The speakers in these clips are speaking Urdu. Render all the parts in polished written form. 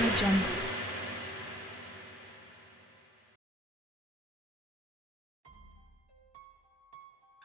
jungle.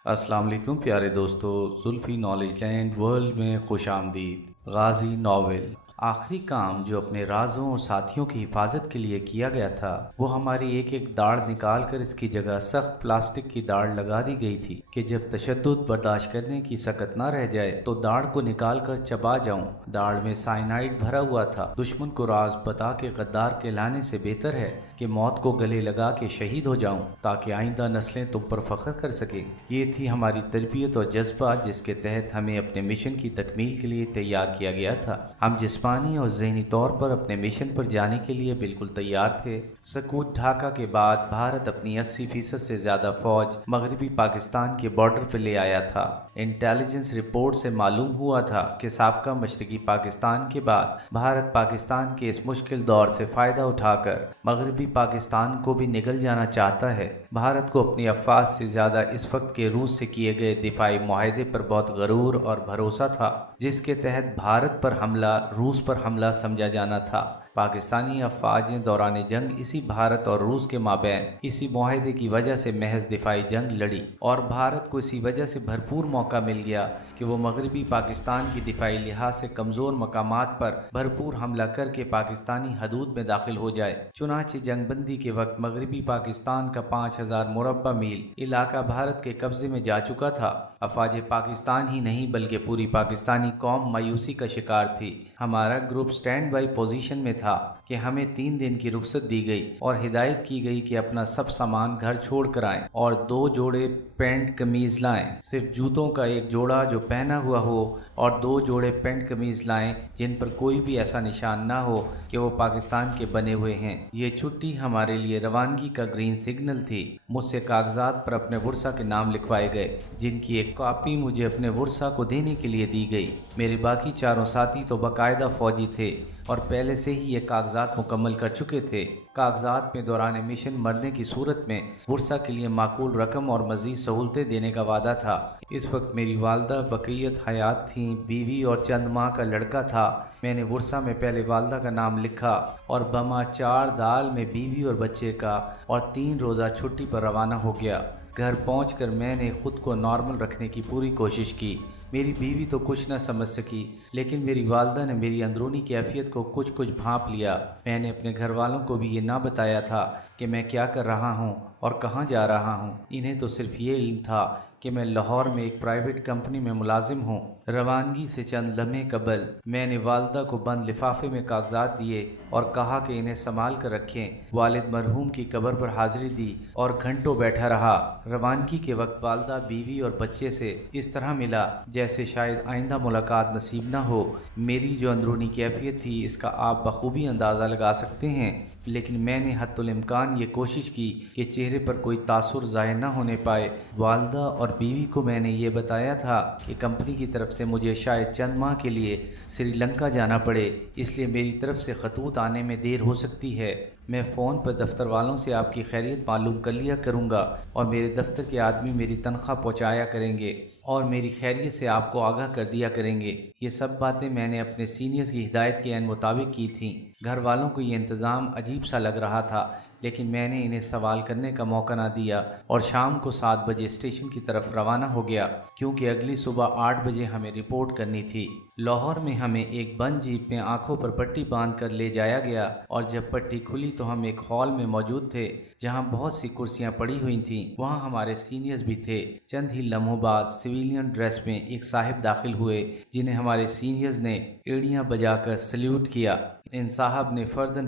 السلام علیکم پیارے دوستو، زلفی نالج لینڈ ورلڈ میں خوش آمدید۔ غازی ناول آخری کام جو اپنے رازوں اور ساتھیوں کی حفاظت کے لیے کیا گیا تھا وہ ہماری ایک ایک داڑھ نکال کر اس کی جگہ سخت پلاسٹک کی داڑھ لگا دی گئی تھی کہ جب تشدد برداشت کرنے کی سکت نہ رہ جائے تو داڑھ کو نکال کر چبا جاؤں۔ داڑھ میں سائنائڈ بھرا ہوا تھا۔ دشمن کو راز بتا کے غدار کہلانے سے بہتر ہے کہ موت کو گلے لگا کے شہید ہو جاؤں تاکہ آئندہ نسلیں تم پر فخر کر سکیں۔ یہ تھی ہماری تربیت اور جذبہ جس کے تحت ہمیں اپنے مشن کی تکمیل کے لیے تیار کیا گیا تھا۔ ہم جسمانی اور ذہنی طور پر اپنے مشن پر جانے کے لیے بالکل تیار تھے۔ سکوت ڈھاکہ کے بعد بھارت اپنی 80% سے زیادہ فوج مغربی پاکستان کے بارڈر پر لے آیا تھا۔ انٹیلیجنس رپورٹ سے معلوم ہوا تھا کہ سابقہ مشرقی پاکستان کے بعد بھارت پاکستان کے اس مشکل دور سے فائدہ اٹھا کر مغربی پاکستان کو بھی نگل جانا چاہتا ہے۔ بھارت کو اپنی افواج سے زیادہ اس وقت کے روس سے کیے گئے دفاعی معاہدے پر بہت غرور اور بھروسہ تھا جس کے تحت بھارت پر حملہ روس پر حملہ سمجھا جانا تھا۔ پاکستانی افواجیں دوران جنگ اسی بھارت اور روس کے مابین اسی معاہدے کی وجہ سے محض دفاعی جنگ لڑی اور بھارت کو اسی وجہ سے بھرپور موقع مل گیا کہ وہ مغربی پاکستان کی دفاعی لحاظ سے کمزور مقامات پر بھرپور حملہ کر کے پاکستانی حدود میں داخل ہو جائے۔ چنانچہ جنگ بندی کے وقت مغربی پاکستان کا 5000 مربع میل علاقہ بھارت کے قبضے میں جا چکا تھا۔ افواج پاکستان ہی نہیں بلکہ پوری پاکستانی قوم مایوسی کا شکار تھی۔ ہمارا گروپ سٹینڈ بائی پوزیشن میں تھا کہ ہمیں 3 دن کی رخصت دی گئی اور ہدایت کی گئی کہ اپنا سب سامان گھر چھوڑ کر آئیں اور 2 جوڑے پینٹ قمیض لائیں، صرف جوتوں کا ایک جوڑا جو پہنا ہوا ہو اور 2 جوڑے پینٹ قمیض لائیں جن پر کوئی بھی ایسا نشان نہ ہو کہ وہ پاکستان کے بنے ہوئے ہیں۔ یہ چھٹی ہمارے لیے روانگی کا گرین سگنل تھی۔ مجھ سے کاغذات پر اپنے ورثہ کے نام لکھوائے گئے جن کی ایک کاپی مجھے اپنے ورثہ کو دینے کے لیے دی گئی۔ میرے باقی 4 ساتھی تو باقاعدہ فوجی تھے اور پہلے سے ہی یہ کاغذات مکمل کر چکے تھے۔ کاغذات میں دوران مشن مرنے کی صورت میں ورثہ کے لیے معقول رقم اور مزید سہولتیں دینے کا وعدہ تھا۔ اس وقت میری والدہ بقیت حیات تھیں، بیوی اور چند ماہ کا لڑکا تھا۔ میں نے ورثہ میں پہلے والدہ کا نام لکھا اور بما 4 دال میں بیوی اور بچے کا اور 3 روزہ چھٹی پر روانہ ہو گیا۔ گھر پہنچ کر میں نے خود کو نارمل رکھنے کی پوری کوشش کی۔ میری بیوی تو کچھ نہ سمجھ سکی لیکن میری والدہ نے میری اندرونی کیفیت کو کچھ بھانپ لیا۔ میں نے اپنے گھر والوں کو بھی یہ نہ بتایا تھا کہ میں کیا کر رہا ہوں اور کہاں جا رہا ہوں۔ انہیں تو صرف یہ علم تھا کہ میں لاہور میں ایک پرائیویٹ کمپنی میں ملازم ہوں۔ روانگی سے چند لمحے قبل میں نے والدہ کو بند لفافے میں کاغذات دیے اور کہا کہ انہیں سنبھال کر رکھیں۔ والد مرحوم کی قبر پر حاضری دی اور گھنٹوں بیٹھا رہا۔ روانگی کے وقت والدہ بیوی اور بچے سے اس طرح ملا جیسے شاید آئندہ ملاقات نصیب نہ ہو۔ میری جو اندرونی کیفیت تھی اس کا آپ بخوبی اندازہ لگا سکتے ہیں، لیکن میں نے حتی الامکان یہ کوشش کی کہ چہرے پر کوئی تاثر ظاہر نہ ہونے پائے۔ والدہ اور بیوی کو میں نے یہ بتایا تھا کہ کمپنی کی طرف سے مجھے شاید چند ماہ کے لیے سری لنکا جانا پڑے، اس لیے میری طرف سے خطوط آنے میں دیر ہو سکتی ہے۔ میں فون پر دفتر والوں سے آپ کی خیریت معلوم کر لیا کروں گا اور میرے دفتر کے آدمی میری تنخواہ پہنچایا کریں گے اور میری خیریت سے آپ کو آگاہ کر دیا کریں گے۔ یہ سب باتیں میں نے اپنے سینئرز کی ہدایت کے عین مطابق کی تھیں۔ گھر والوں کو یہ انتظام عجیب سا لگ رہا تھا لیکن میں نے انہیں سوال کرنے کا موقع نہ دیا اور شام کو 7 بجے اسٹیشن کی طرف روانہ ہو گیا کیونکہ اگلی صبح 8 بجے ہمیں رپورٹ کرنی تھی۔ لاہور میں ہمیں ایک بند جیپ میں آنکھوں پر پٹی باندھ کر لے جایا گیا اور جب پٹی کھلی تو ہم ایک ہال میں موجود تھے جہاں بہت سی کرسیاں پڑی ہوئی تھیں۔ وہاں ہمارے سینئرز بھی تھے۔ چند ہی لمحوں بعد سویلین ڈریس میں ایک صاحب داخل ہوئے جنہیں ہمارے سینئرز نے ایڑیاں بجا کر سلیوٹ کیا۔ ان صاحب نے فردن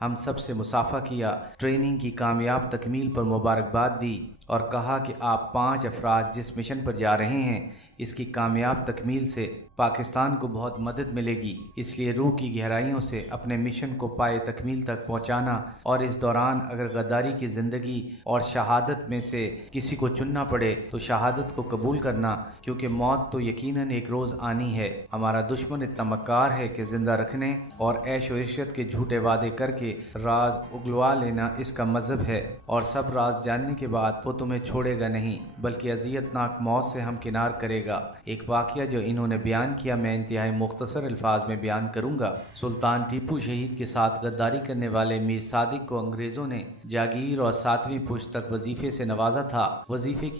ہم سب سے مصافحہ کیا، ٹریننگ کی کامیاب تکمیل پر مبارکباد دی اور کہا کہ آپ 5 افراد جس مشن پر جا رہے ہیں اس کی کامیاب تکمیل سے پاکستان کو بہت مدد ملے گی، اس لیے روح کی گہرائیوں سے اپنے مشن کو پائے تکمیل تک پہنچانا اور اس دوران اگر غداری کی زندگی اور شہادت میں سے کسی کو چننا پڑے تو شہادت کو قبول کرنا، کیونکہ موت تو یقیناً ایک روز آنی ہے۔ ہمارا دشمن اتنا مکار ہے کہ زندہ رکھنے اور عیش و عشرت کے جھوٹے وعدے کر کے راز اگلوا لینا اس کا مذہب ہے، اور سب راز جاننے کے بعد وہ تمہیں چھوڑے گا نہیں بلکہ اذیت ناک موت سے ہمکنار کرے گا۔ ایک واقعہ جو انہوں نے بیان بیان کیا میں انتہائی مختصر الفاظ میں بیان کروں گا۔ سلطان ٹیپو شہید کے ساتھ غداری کرنے والے میر صادق کو انگریزوں نے جاگیر اور 7ویں پشت تک وظیفے سے نوازا تھا۔ وظیفے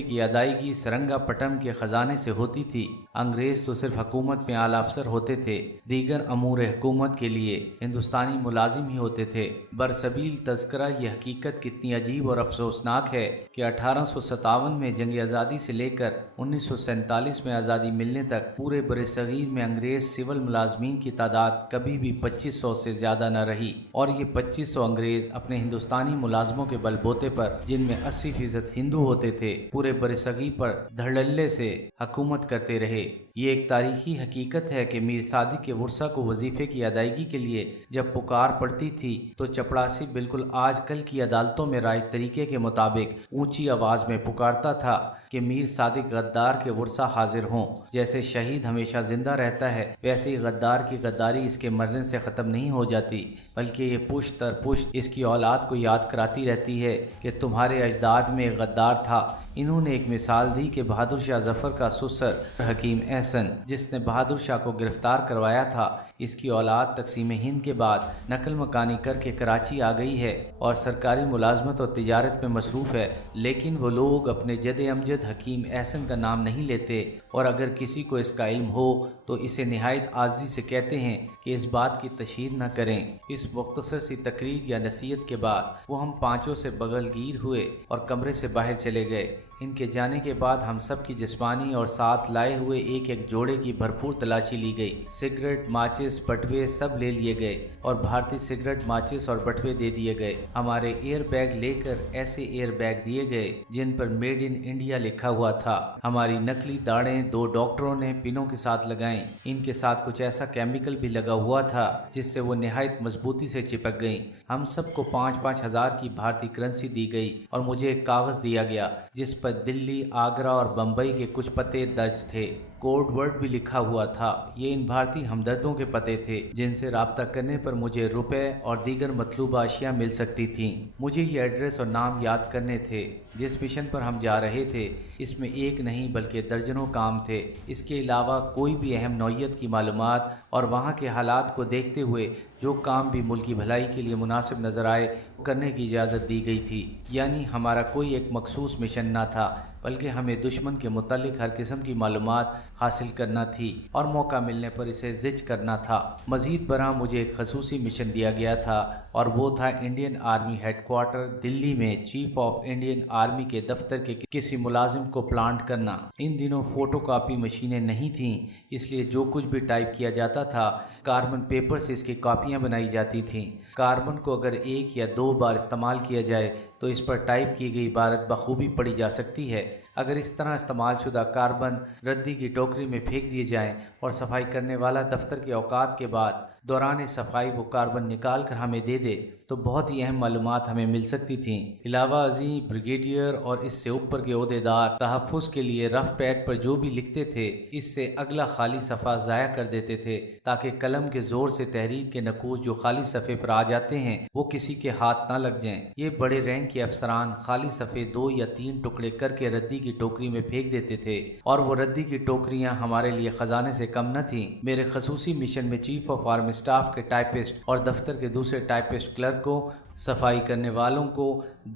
کی ادائیگی سرنگا پٹم کے خزانے سے ہوتی تھی۔ انگریز تو صرف حکومت میں اعلی افسر ہوتے تھے، دیگر امور حکومت کے لیے ہندوستانی ملازم ہی ہوتے تھے۔ برسبیل تذکرہ یہ حقیقت کتنی عجیب اور افسوسناک ہے کہ 1857 میں جنگ آزادی سے لے کر 1947 میں آزادی ملنے تک پورے بر صغیر میں انگریز سول ملازمین کی تعداد کبھی بھی 2500 سے زیادہ نہ رہی، اور یہ 2500 انگریز اپنے ہندوستانی ملازموں کے بل بوتے پر، جن میں 80% ہندو ہوتے تھے، پورے بر صغیر پر دھڑلے سے حکومت کرتے رہے۔ یہ ایک تاریخی حقیقت ہے کہ میر صادق کے ورثا کو وظیفے کی ادائیگی کے لیے جب پکار پڑتی تھی تو چپڑاسی بالکل آج کل کی عدالتوں میں رائج طریقے کے مطابق اونچی آواز میں پکارتا تھا کہ میر صادق غدار کے ورثا حاضر ہوں۔ جیسے شہید ہمیشہ زندہ رہتا ہے، ویسے ہی غدار کی غداری اس کے مرنے سے ختم نہیں ہو جاتی، بلکہ یہ پشت در پشت اس کی اولاد کو یاد کراتی رہتی ہے کہ تمہارے اجداد میں غدار تھا۔ انہوں نے ایک مثال دی کہ بہادر شاہ ظفر کا سسر حکیم احسن، جس نے بہادر شاہ کو گرفتار کروایا تھا، اس کی اولاد تقسیم ہند کے بعد نقل مکانی کر کے کراچی آ گئی ہے اور سرکاری ملازمت اور تجارت میں مصروف ہے، لیکن وہ لوگ اپنے جد امجد حکیم احسن کا نام نہیں لیتے، اور اگر کسی کو اس کا علم ہو تو اسے نہایت عاجزی سے کہتے ہیں کہ اس بات کی تشہیر نہ کریں۔ اس مختصر سی تقریر یا نصیحت کے بعد وہ ہم پانچوں سے بغل گیر ہوئے اور کمرے سے باہر چلے گئے۔ ان کے جانے کے بعد ہم سب کی جسمانی اور ساتھ لائے ہوئے ایک ایک جوڑے کی بھرپور تلاشی لی گئی۔ سگریٹ، ماچس، بٹوے سب لے لیے گئے اور بھارتی سگریٹ، ماچس اور بٹوے دے دیے گئے۔ ہمارے ایئر بیگ لے کر ایسے ایئر بیگ دیے گئے جن پر میڈ ان انڈیا لکھا ہوا تھا۔ ہماری نقلی داڑھیں 2 ڈاکٹروں نے پنوں کے ساتھ لگائیں۔ ان کے ساتھ کچھ ایسا کیمیکل بھی لگا ہوا تھا جس سے وہ نہایت مضبوطی سے چپک گئیں۔ ہم سب کو 5-5 ہزار کی بھارتی کرنسی دی گئی اور مجھے ایک کاغذ دیا گیا جس پر دلی، آگرہ اور بمبئی کے کچھ پتے درج تھے۔ کوڈ ورڈ بھی لکھا ہوا تھا۔ یہ ان بھارتی ہمدردوں کے پتے تھے جن سے رابطہ کرنے پر مجھے روپے اور دیگر مطلوبہ اشیاء مل سکتی تھیں۔ مجھے یہ ایڈریس اور نام یاد کرنے تھے۔ جس مشن پر ہم جا رہے تھے اس میں ایک نہیں بلکہ درجنوں کام تھے۔ اس کے علاوہ کوئی بھی اہم نوعیت کی معلومات اور وہاں کے حالات کو دیکھتے ہوئے جو کام بھی ملک کی بھلائی کے لیے مناسب نظر آئے کرنے کی اجازت دی گئی تھی۔ یعنی ہمارا کوئی ایک مخصوص مشن نہ تھا، بلکہ ہمیں دشمن کے متعلق ہر قسم کی معلومات حاصل کرنا تھی اور موقع ملنے پر اسے زج کرنا تھا۔ مزید برآں مجھے ایک خصوصی مشن دیا گیا تھا اور وہ تھا انڈین آرمی ہیڈ کوارٹر دلی میں چیف آف انڈین آرمی کے دفتر کے کسی ملازم کو پلانٹ کرنا۔ ان دنوں فوٹو کاپی مشینیں نہیں تھیں، اس لیے جو کچھ بھی ٹائپ کیا جاتا تھا کاربن پیپر سے اس کی کاپیاں بنائی جاتی تھیں۔ کاربن کو اگر 1 یا 2 بار استعمال کیا جائے تو اس پر ٹائپ کی گئی عبارت بخوبی پڑھی جا سکتی ہے۔ اگر اس طرح استعمال شدہ کاربن ردی کی ٹوکری میں پھینک دیے جائیں اور صفائی کرنے والا دفتر کے اوقات کے بعد دوران صفائی وہ کاربن نکال کر ہمیں دے دے تو بہت ہی اہم معلومات ہمیں مل سکتی تھیں۔ علاوہ ازیں بریگیڈیئر اور اس سے اوپر کے عہدیدار تحفظ کے لیے رف پیڈ پر جو بھی لکھتے تھے اس سے اگلا خالی صفحہ ضائع کر دیتے تھے تاکہ قلم کے زور سے تحریر کے نقوش جو خالی صفحے پر آ جاتے ہیں وہ کسی کے ہاتھ نہ لگ جائیں۔ یہ بڑے رینک کے افسران خالی صفحے 2 یا 3 ٹکڑے کر کے ردی کی ٹوکری میں پھینک دیتے تھے اور وہ ردی کی ٹوکریاں ہمارے لیے خزانے سے کم نہ تھیں۔ میرے خصوصی مشن میں چیف آف آرمی اسٹاف کے ٹائپسٹ اور دفتر کے دوسرے ٹائپسٹ کلرک کو، صفائی کرنے والوں کو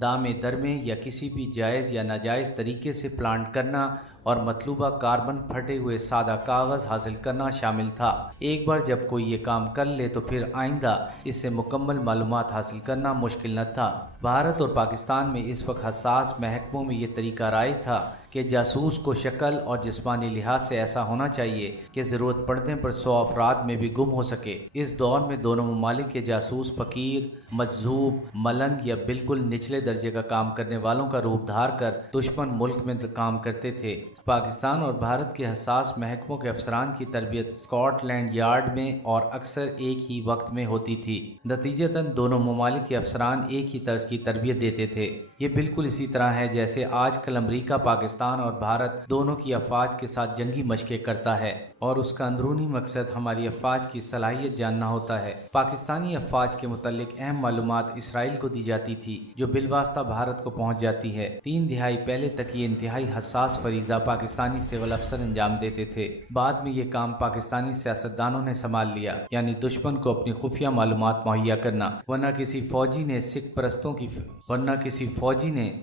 دامے درمے یا کسی بھی جائز یا ناجائز طریقے سے پلانٹ کرنا اور مطلوبہ کاربن پھٹے ہوئے سادہ کاغذ حاصل کرنا شامل تھا۔ ایک بار جب کوئی یہ کام کر لے تو پھر آئندہ اس سے مکمل معلومات حاصل کرنا مشکل نہ تھا۔ بھارت اور پاکستان میں اس وقت حساس محکموں میں یہ طریقہ رائج تھا کہ جاسوس کو شکل اور جسمانی لحاظ سے ایسا ہونا چاہیے کہ ضرورت پڑنے پر 100 افراد میں بھی گم ہو سکے۔ اس دور میں دونوں ممالک کے جاسوس فقیر، مجذوب، ملنگ یا بالکل نچلے درجے کا کام کرنے والوں کا روپ دھار کر دشمن ملک میں کام کرتے تھے۔ پاکستان اور بھارت کے حساس محکموں کے افسران کی تربیت اسکاٹ لینڈ یارڈ میں اور اکثر ایک ہی وقت میں ہوتی تھی۔ نتیجتاً دونوں ممالک کے افسران ایک ہی طرز کی تربیت دیتے تھے۔ یہ بالکل اسی طرح ہے جیسے آج کل امریکہ پاکستان اور بھارت دونوں کی افواج کے ساتھ جنگی مشقیں کرتا ہے اور اس کا اندرونی مقصد ہماری افواج کی صلاحیت جاننا ہوتا ہے۔ پاکستانی افواج کے متعلق اہم معلومات اسرائیل کو دی جاتی تھی جو بالواسطہ بھارت کو پہنچ جاتی ہے۔ 3 دہائی پہلے تک یہ انتہائی حساس فریضہ پاکستانی سول افسر انجام دیتے تھے۔ بعد میں یہ کام پاکستانی سیاستدانوں نے سنبھال لیا، یعنی دشمن کو اپنی خفیہ معلومات مہیا کرنا، ورنہ کسی فوجی نے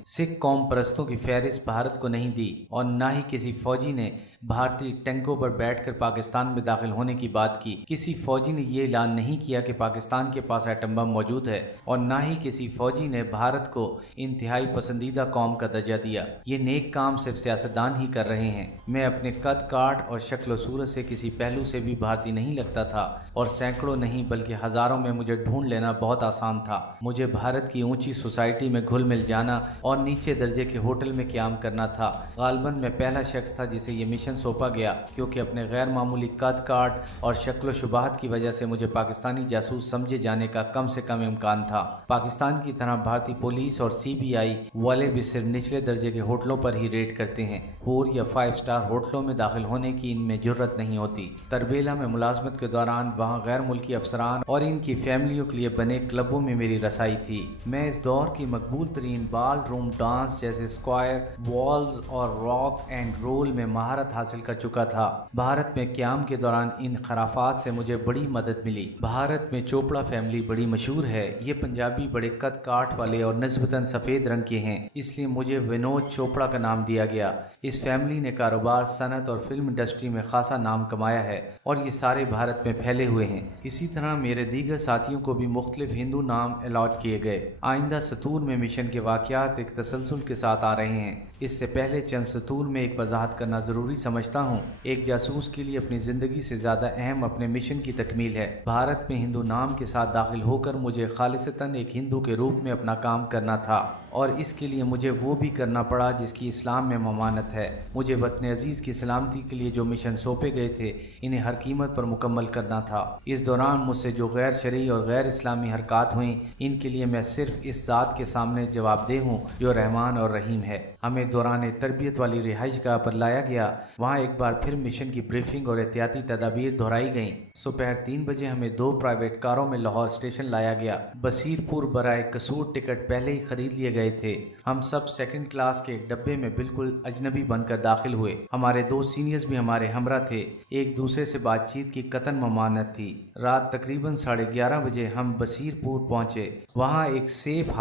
سکھ قوم پرستوں کی فہرست بھارت کو نہیں دی، اور نہ ہی کسی فوجی نے بھارتی ٹینکوں پر بیٹھ کر پاکستان میں داخل ہونے کی بات کی۔ کسی فوجی نے یہ اعلان نہیں کیا کہ پاکستان کے پاس ایٹم بم موجود ہے، اور نہ ہی کسی فوجی نے بھارت کو انتہائی پسندیدہ قوم کا درجہ دیا۔ یہ نیک کام صرف سیاستدان ہی کر رہے ہیں۔ میں اپنے قد کاٹ اور شکل و صورت سے کسی پہلو سے بھی بھارتی نہیں لگتا تھا، اور سینکڑوں نہیں بلکہ ہزاروں میں مجھے ڈھونڈ لینا بہت آسان تھا۔ مجھے بھارت کی اونچی سوسائٹی میں گھل مل جانا اور نیچے درجے کے ہوٹل میں قیام کرنا تھا۔ غالباً میں پہلا شخص تھا جسے یہ مشن سونپا گیا، کیونکہ اپنے غیر معمولی قد کاٹ اور شکل و شباہت کی وجہ سے مجھے پاکستانی جاسوس سمجھے جانے کا کم سے کم امکان تھا۔ پاکستان کی طرح بھارتی پولیس اور CBI والے بھی صرف نچلے درجے کے ہوٹلوں پر ہی ریڈ کرتے ہیں۔ 4 یا 5 سٹار ہوٹلوں میں داخل ہونے کی ان میں جرت نہیں ہوتی۔ تربیلا میں ملازمت کے دوران وہاں غیر ملکی افسران اور ان کی فیملیوں کے لیے بنے کلبوں میں میری رسائی تھی۔ میں اس دور کی مقبول ترین بال روم ڈانس جیسے اسکوائر، والز اور راک اینڈ رول میں مہارت حاصل کر چکا تھا۔ بھارت میں قیام کے دوران ان خرافات سے مجھے بڑی مدد ملی۔ بھارت میں چوپڑا فیملی بڑی مشہور ہے۔ یہ پنجابی بڑے قد کاٹ والے اور نسبتاً سفید رنگ کے ہیں، اس لیے مجھے ونود چوپڑا کا نام دیا گیا۔ اس فیملی نے کاروبار، صنعت اور فلم انڈسٹری میں خاصا نام کمایا ہے، اور یہ سارے بھارت میں پھیلے ہوئے ہیں۔ اسی طرح میرے دیگر ساتھیوں کو بھی مختلف ہندو نام الاٹ کیے گئے۔ آئندہ سطور میں مشن کے واقعات ایک تسلسل کے ساتھ آ رہے ہیں۔ اس سے پہلے چند سطور میں ایک وضاحت کرنا ضروری سمجھتا ہوں۔ ایک جاسوس کے لیے اپنی زندگی سے زیادہ اہم اپنے مشن کی تکمیل ہے۔ بھارت میں ہندو نام کے ساتھ داخل ہو کر مجھے خالصتاً ایک ہندو کے روپ میں اپنا کام کرنا تھا، اور اس کے لیے مجھے وہ بھی کرنا پڑا جس کی اسلام میں ممانعت ہے۔ مجھے وطن عزیز کی سلامتی کے لیے جو مشن سونپے گئے تھے انہیں ہر قیمت پر مکمل کرنا تھا۔ اس دوران مجھ سے جو غیر شرعی اور غیر اسلامی حرکات ہوئیں ان کے لیے میں صرف اس ذات کے سامنے جواب دہ ہوں جو رحمان اور رحیم ہے۔ ہمیں دوران تربیت والی رہائش گاہ پر لایا گیا۔ وہاں ایک بار پھر مشن کی بریفنگ اور احتیاطی تدابیر دہرائی گئیں۔ دوپہر 3 بجے ہمیں 2 پرائیویٹ کاروں میں لاہور اسٹیشن لایا گیا۔ بصیر پور برائے قصور ٹکٹ پہلے ہی خرید لیے گئے تھے۔ ہم سب سیکنڈ کلاس کے ایک ڈبے میں بالکل اجنبی بن کر داخل ہوئے۔ ہمارے 2 سینئرز بھی ہمارے ہمراہ تھے۔ ایک دوسرے سے بات چیت کی قطعاً ممانعت تھی۔ رات تقریباً 11:30 بجے ہم بصیر پور پہنچے۔ وہاں ایک سیف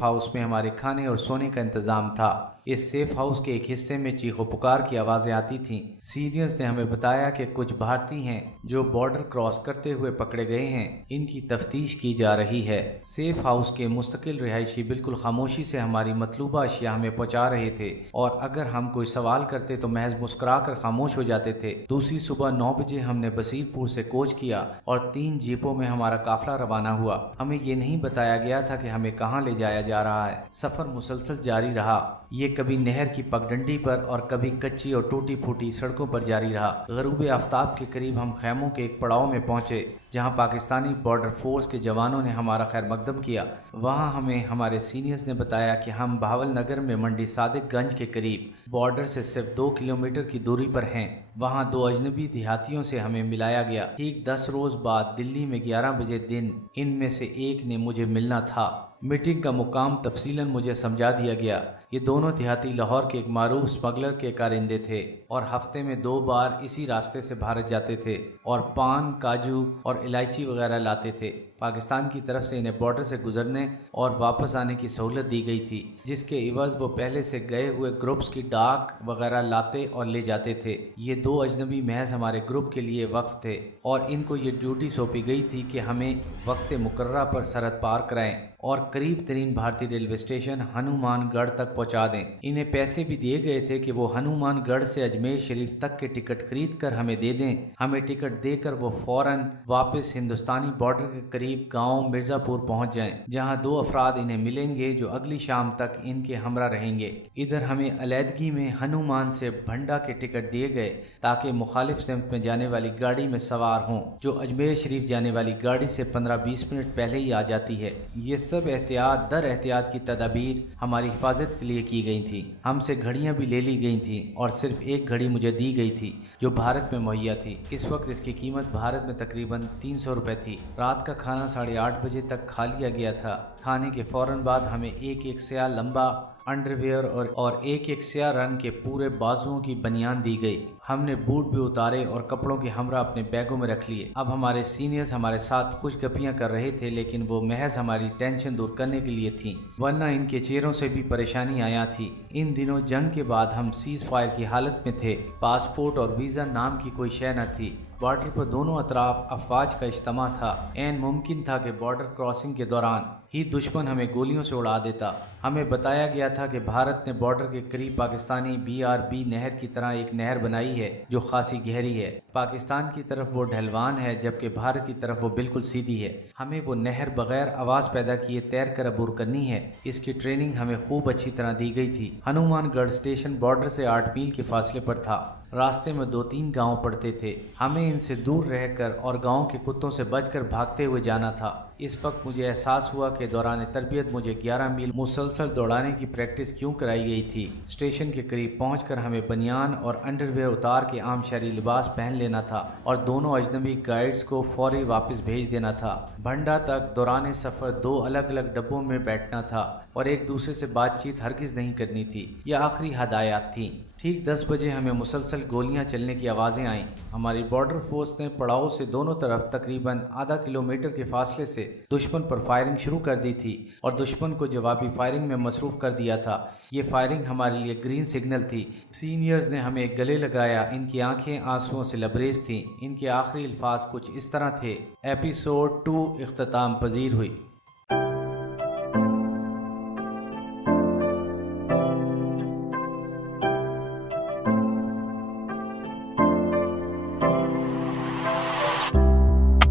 ہاؤس میں ہمارے کھانے اور سونے کا انتظام تھا۔ اس سیف ہاؤس کے ایک حصے میں چیخ و پکار کی آوازیں آتی تھیں۔ سینئرز نے ہمیں بتایا کہ کچھ بھارتی ہیں جو بارڈر کراس کرتے ہوئے پکڑے گئے ہیں، ان کی تفتیش کی جا رہی ہے۔ سیف ہاؤس کے مستقل رہائشی بالکل خاموشی سے ہماری مطلوبہ اشیاء ہمیں پہنچا رہے تھے، اور اگر ہم کوئی سوال کرتے تو محض مسکرا کر خاموش ہو جاتے تھے۔ دوسری صبح 9 بجے ہم نے بصیر پور سے کوچ کیا اور 3 جیپوں میں ہمارا قافلہ روانہ ہوا۔ ہمیں یہ نہیں بتایا گیا تھا کہ ہمیں کہاں لے جایا جا رہا ہے۔ سفر مسلسل جاری رہا۔ یہ کبھی نہر کی پگڈنڈی پر اور کبھی کچی اور ٹوٹی پھوٹی سڑکوں پر جاری رہا۔ غروب آفتاب کے قریب ہم خیموں کے ایک پڑاؤ میں پہنچے جہاں پاکستانی بارڈر فورس کے جوانوں نے ہمارا خیر مقدم کیا۔ وہاں ہمیں ہمارے سینئرز نے بتایا کہ ہم بہاول نگر میں منڈی صادق گنج کے قریب بارڈر سے صرف 2 کلومیٹر کی دوری پر ہیں۔ وہاں 2 اجنبی دیہاتیوں سے ہمیں ملایا گیا۔ ٹھیک 10 روز بعد دلی میں 11 بجے دن ان میں سے ایک نے مجھے ملنا تھا۔ میٹنگ کا مقام تفصیلاً مجھے سمجھا دیا گیا۔ یہ دونوں دیہاتی لاہور کے ایک معروف اسمگلر کے کارندے تھے اور ہفتے میں 2 بار اسی راستے سے بھارت جاتے تھے اور پان، کاجو اور الائچی وغیرہ لاتے تھے۔ پاکستان کی طرف سے انہیں بارڈر سے گزرنے اور واپس آنے کی سہولت دی گئی تھی، جس کے عوض وہ پہلے سے گئے ہوئے گروپس کی ڈاک وغیرہ لاتے اور لے جاتے تھے۔ یہ 2 اجنبی محض ہمارے گروپ کے لیے وقف تھے اور ان کو یہ ڈیوٹی سونپی گئی تھی کہ ہمیں وقت مقررہ پر سرحد پار کرائیں اور قریب ترین بھارتی ریلوے اسٹیشن ہنومان گڑھ تک پہنچا دیں۔ انہیں پیسے بھی دیے گئے تھے کہ وہ ہنومان گڑھ سے اجمیر شریف تک کے ٹکٹ خرید کر ہمیں دے دیں۔ ہمیں ٹکٹ دے کر وہ فوراً واپس ہندوستانی بارڈر کے قریب گاؤں مرزا پور پہنچ جائیں، جہاں 2 افراد انہیں ملیں گے جو اگلی شام تک ان کے ہمراہ رہیں گے۔ ادھر ہمیں علیحدگی میں ہنومان سے بھنڈا کے ٹکٹ دیے گئے تاکہ مخالف سمت میں جانے والی گاڑی میں سوار ہوں، جو اجمیر شریف جانے والی گاڑی سے 15-20 منٹ پہلے ہی آ جاتی ہے۔ یہ سب احتیاط در احتیاط کی تدابیر ہماری حفاظت کے لیے لیے کی گئی تھیں۔ ہم سے گھڑیاں بھی لے لی گئی تھیں اور صرف ایک گھڑی مجھے دی گئی تھی جو بھارت میں مہیا تھی۔ اس وقت اس کی قیمت بھارت میں تقریباً 300 روپے تھی۔ رات کا کھانا 8:30 بجے تک کھا لیا گیا تھا۔ کھانے کے فوراً بعد ہمیں ایک سیاہ لمبا انڈرویئر اور ایک سیاہ رنگ کے پورے بازوؤں کی بنیان دی گئی۔ ہم نے بوٹ بھی اتارے اور کپڑوں کے ہمراہ اپنے بیگوں میں رکھ لیے۔ اب ہمارے سینئرز ہمارے ساتھ خوش گپیاں کر رہے تھے، لیکن وہ محض ہماری ٹینشن دور کرنے کے لیے تھیں، ورنہ ان کے چہروں سے بھی پریشانی آیا تھی۔ ان دنوں جنگ کے بعد ہم سیز فائر کی حالت میں تھے۔ پاسپورٹ اور ویزا نام کی کوئی شے نہ تھی۔ بارڈر پر دونوں اطراف افواج کا اجتماع تھا۔ عین ممکن تھا کہ بارڈر کراسنگ کے دوران ہی دشمن ہمیں گولیوں سے اڑا دیتا۔ ہمیں بتایا گیا تھا کہ بھارت نے بارڈر کے قریب پاکستانی BRB نہر کی طرح ایک نہر بنائی ہے جو خاصی گہری ہے۔ پاکستان کی طرف وہ ڈھلوان ہے جبکہ بھارت کی طرف وہ بالکل سیدھی ہے۔ ہمیں وہ نہر بغیر آواز پیدا کیے تیر کر عبور کرنی ہے۔ اس کی ٹریننگ ہمیں خوب اچھی طرح دی گئی تھی۔ ہنومان گڑھ اسٹیشن بارڈر سے 8 میل کے فاصلے پر تھا۔ راستے میں 2-3 گاؤں پڑتے تھے۔ ہمیں ان سے دور رہ کر اور گاؤں کے کتوں سے بچ کر بھاگتے ہوئے جانا تھا۔ اس وقت مجھے احساس ہوا کہ دوران تربیت مجھے 11 میل مسلسل دوڑانے کی پریکٹس کیوں کرائی گئی تھی۔ اسٹیشن کے قریب پہنچ کر ہمیں بنیان اور انڈرویئر اتار کے عام شہری لباس پہن لینا تھا اور دونوں اجنبی گائیڈز کو فوری واپس بھیج دینا تھا۔ بھنڈا تک دوران سفر 2 الگ الگ ڈبوں میں بیٹھنا تھا اور ایک دوسرے سے بات چیت ہرگز نہیں کرنی تھی۔ یہ آخری ہدایات تھیں۔ ٹھیک 10 بجے ہمیں مسلسل گولیاں چلنے کی آوازیں آئیں۔ ہماری بارڈر فورس نے پڑاؤ سے دونوں طرف تقریباً آدھا کلومیٹر کے فاصلے سے دشمن پر فائرنگ شروع کر دی تھی اور دشمن کو جوابی فائرنگ میں مصروف کر دیا تھا۔ یہ فائرنگ ہمارے لیے گرین سگنل تھی۔ سینئرز نے ہمیں گلے لگایا۔ ان کی آنکھیں آنسوؤں سے لبریز تھیں۔ ان کے آخری الفاظ کچھ اس طرح تھے: ایپیسوڈ 2 اختتام پذیر ہوئی۔